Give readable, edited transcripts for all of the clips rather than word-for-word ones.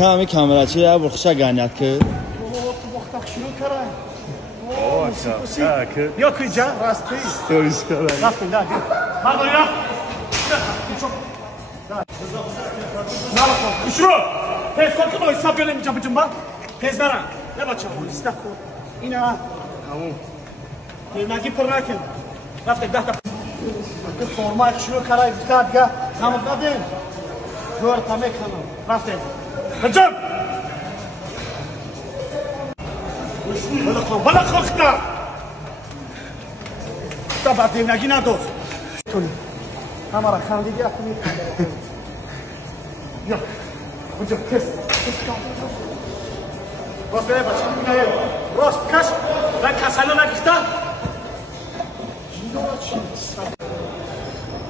همین کامراچی یا برخشا گانیت که وقت شروع کردن بیا کجا راستی استوریس کردن رفتیم بیا مردم یا نالکن شروع تیز کن که نوی ساب بیلیم جنب تیز نرن نه بچه ایستا کن اینا نگی پر نکن رفتیم ده که فرمای شروع کردن افتاد دیگه نمود ندیم جور تمه کنم رفتیم هجم بلا خختا تا بعدیم نگی ندوز کنی همارا خندیدی اکنی یا اونجا کس کن راست بره بچه راست کش و کسالو نگیستا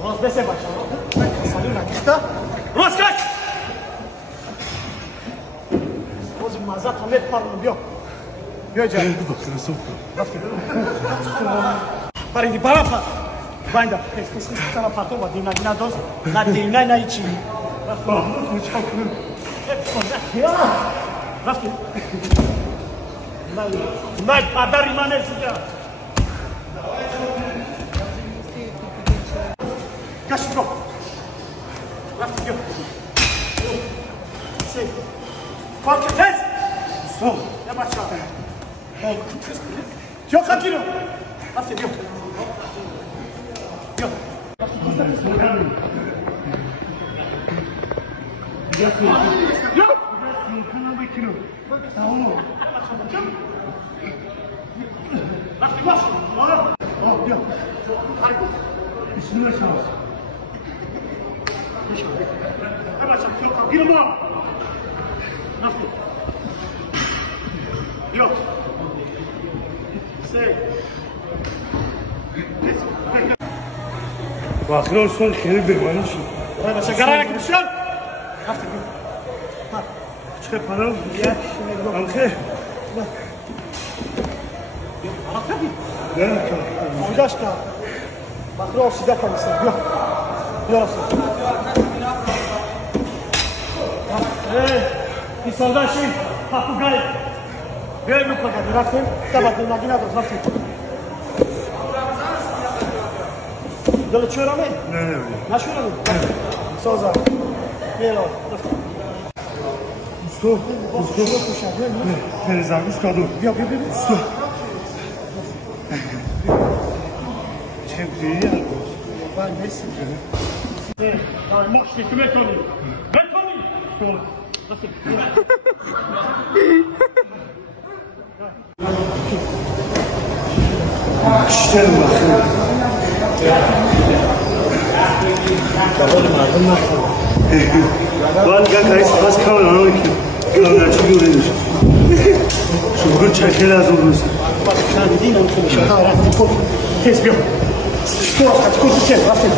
راست بسه بچه و کسالو نگیستا راست کش باز مزد همه پرون بیا بیا جایی رفتی پریدی برا پا باینده کس کسانا پرتون و دیمنا دینا دوست نه دیمنا نه ایچی رفتی نه پدر ایمانه سیجا کشی برو رفتی بیا سی پاک تز سو یا بچه کیو خاکینو رفتی بیا بیا بیا رفتی باش بیا بسم الله شانس یا بچه کیو خاکینو ما رفتی بیا واخر olsun خیلی بگوانی شد باید باشه گرانه که بشن رفتی بیا چه پناه آنخه آنخه بیا نه اونجاش که باخر ol سیده کنیسن بیا بیا رفتی این سرداشی پاپوگای بیایم رو کنیم رفتیم تبادل نگی ندارد رفتیم دل چورا می؟ نه نشورا می؟ سازا بیرا رفتیم استو تلزم استادو بیا استو چه بیایی باید نیستی مخشی که بتونی استو رفتیم کشتر بخیر داخل مردم نخور باید گه از کامل آنها که کامل چی دوره میشه شما چکل از اون روز خندیدین اون که میشه رفتیم کس بیا استو از کسی چه رفتیم